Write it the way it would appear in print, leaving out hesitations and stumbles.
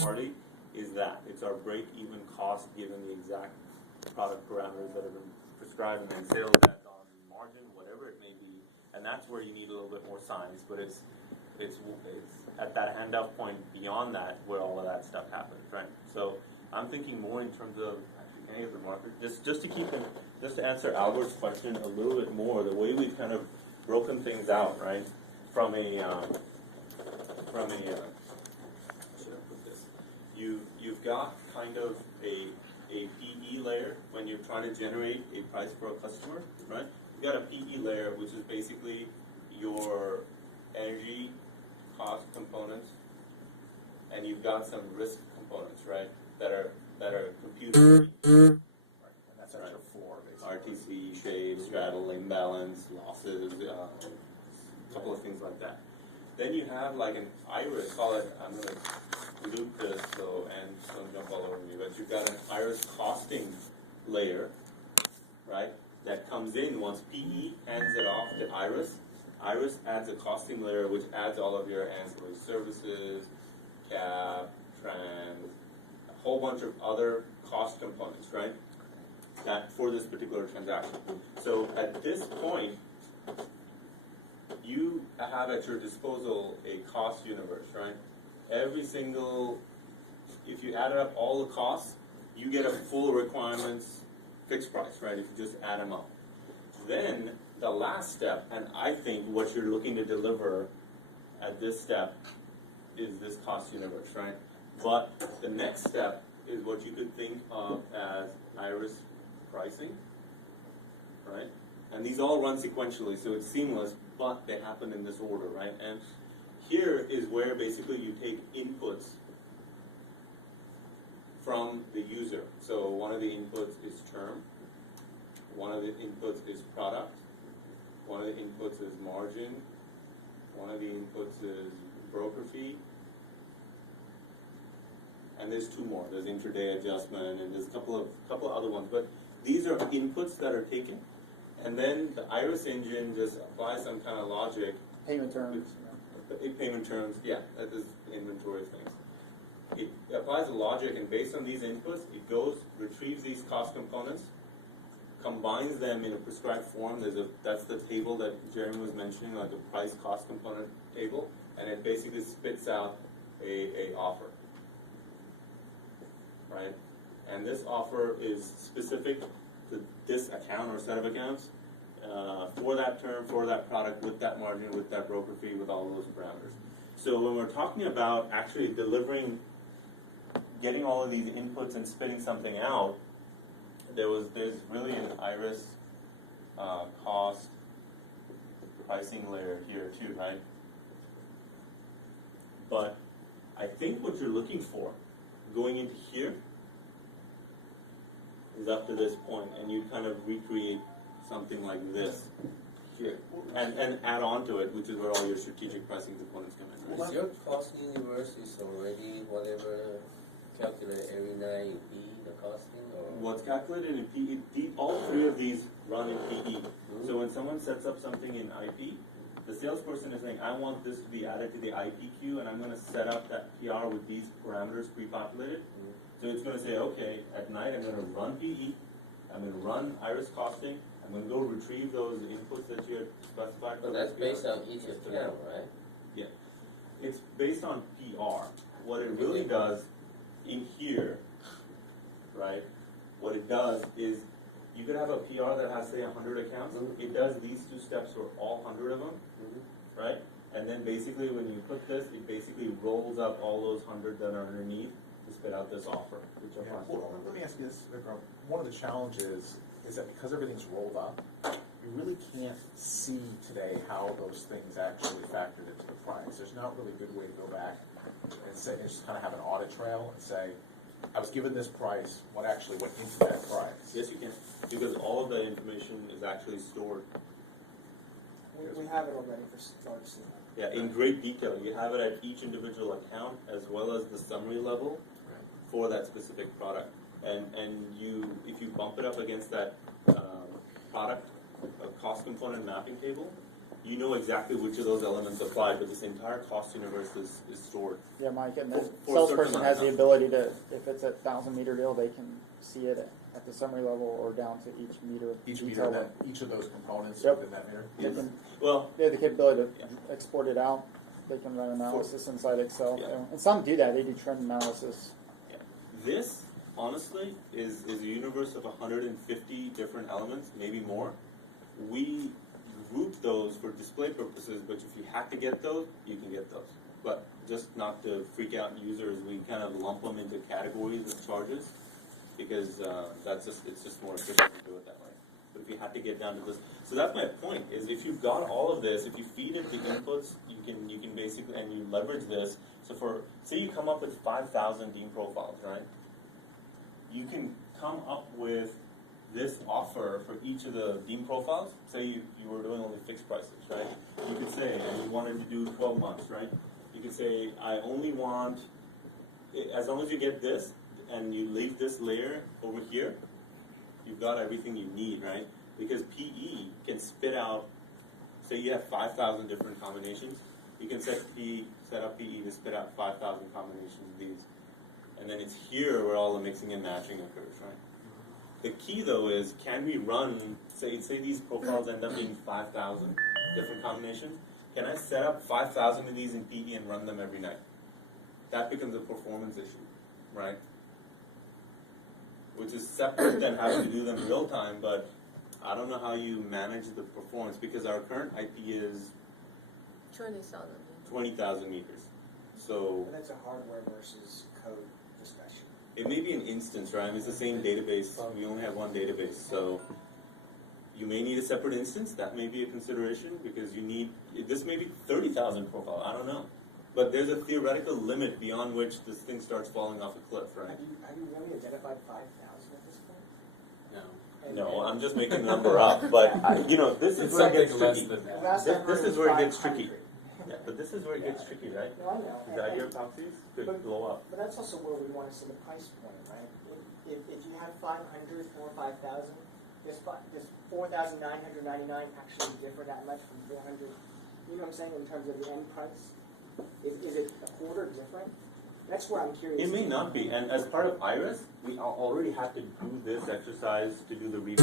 party is that. It's our break-even cost given the exact product parameters that have been prescribed, and then sales at on margin, whatever it may be. And that's where you need a little bit more science, but it's at that handout point beyond that where all of that stuff happens, right? So I'm thinking more in terms of actually any of the market, just to keep in, just to answer Albert's question a little bit more, the way we've kind of broken things out, right? From a should I put this? You've got kind of a PE layer when you're trying to generate a price for a customer, right? You've got a PE layer, which is basically your energy cost components, and you've got some risk components, right? That are computed. And that's at Right. your floor, basically. RTC, shade, straddle, imbalance, losses, a couple of things like that. Then you have like an iris, call it, I'm going to loop this so, and don't jump all over me, but you've got an iris costing layer, right, that comes in once PE hands it off to iris. Iris adds a costing layer which adds all of your ancillary services, cab, trans, a whole bunch of other cost components, right? That for this particular transaction. So at this point, you have at your disposal a cost universe, right? Every single, if you added up all the costs, you get a full requirements fixed price, right? If you just add them up. Then the last step, and I think what you're looking to deliver at this step is this cost universe, right? But the next step is what you could think of as iris pricing, right? And these all run sequentially, so it's seamless, but they happen in this order, right? And here is where basically you take inputs from the user. So one of the inputs is term, one of the inputs is product, one of the inputs is margin, one of the inputs is broker fee, and there's two more. There's intraday adjustment, and there's a couple of other ones. But these are inputs that are taken, and then the iris engine just applies some kind of logic. Payment terms. Payment terms, yeah, that is inventory things. It applies a logic, and based on these inputs, it goes, retrieves these cost components, combines them in a prescribed form. That's the table that Jeremy was mentioning, like a price cost component table, and it basically spits out a offer, right? And this offer is specific to this account or set of accounts for that term, for that product, with that margin, with that broker fee, with all those parameters. So when we're talking about actually delivering, getting all of these inputs and spitting something out, there's really an iris cost pricing layer here too, right? But I think what you're looking for going into here is up to this point, and you kind of recreate something like this here, and add on to it, which is where all your strategic pricing components come in. Right? Is your cost universe is already whatever calculated every night in PE, the costing, or? What's calculated in PE, all three of these run in PE. So when someone sets up something in IP, the salesperson is saying, I want this to be added to the IP queue, and I'm going to set up that PR with these parameters pre-populated. So it's going to say, okay, at night I'm going to run PE, I'm going to run iris costing, I'm going to go retrieve those inputs that you had specified. But that's based on each account, right? Yeah. It's based on PR. What it really does in here, right, what it does is you could have a PR that has, say, 100 accounts. It does these two steps for all 100 of them, right? And then basically when you click this, it basically rolls up all those 100 that are underneath to spit out this offer. Which Yeah, well, let me ask you this, Vikram. One of the challenges is that because everything's rolled up, you really can't see today how those things actually factored into the price. There's not really a good way to go back and say, and just kind of have an audit trail and say, I was given this price, what actually went into that price? Yes, you can, because all of the information is actually stored. We have it already for starts. Yeah, in great detail. You have it at each individual account as well as the summary level for that specific product. And you, if you bump it up against that product cost component mapping table, you know exactly which of those elements apply, but this entire cost universe is stored. Yeah, Mike, and For- the for a certain salesperson amount has of the time. ability to, if it's a 1,000-meter deal, they can see it at the summary level or down to each meter. Each detail meter, level. each of those components Yep. within that meter. They can, Well, they have the capability to Yeah. export it out. They can run analysis inside Excel. Yeah. And some do that. They do trend analysis. this, honestly, is a universe of 150 different elements, maybe more. We group those for display purposes, but if you have to get those, you can get those. But just not to freak out users, we kind of lump them into categories of charges, because it's just more efficient to do it that way. But if you have to get down to this, so that's my point, is if you've got all of this, if you feed it the inputs, you can basically, and you leverage this, so for, say you come up with 5,000 Dean profiles, right? You can come up with this offer for each of the Dean profiles. Say you were doing only fixed prices, right? You could say, and you wanted to do 12 months, right? You could say, I only want, as long as you get this, and you leave this layer over here, you've got everything you need, right? Because PE can spit out, say you have 5,000 different combinations, you can set up PE to spit out 5,000 combinations of these. And then it's here where all the mixing and matching occurs, right? The key though is, can we run, say these profiles end up being 5,000 different combinations, can I set up 5,000 of these in PE and run them every night? That becomes a performance issue, right? Which is separate than having to do them real time, but I don't know how you manage the performance, because our current IP is 20,000. 20,000 meters. So But that's a hardware versus code discussion. it may be an instance, right? It's the same database. We only have one database, so you may need a separate instance. That may be a consideration, because you need, this may be 30,000 profile. I don't know. But there's a theoretical limit beyond which this thing starts falling off a cliff, right? Have you really identified 5,000 at this point? No, I'm just making a number up. But you know, this is It's where it gets something less tricky. than that. Last This- I heard this it is was where it gets 500. tricky. Yeah, but this is where it gets tricky, right? No, I know. Because idea of proxies could But- blow up. But that's also where we want to see the price point, right? If you have 500 or 5,000, does 4,999 actually differ that much from 400? You know what I'm saying, in terms of the end price? Is it a quarter different? That's where I'm curious. It may not be. And as part of Iris, we already have to do this exercise to do the read.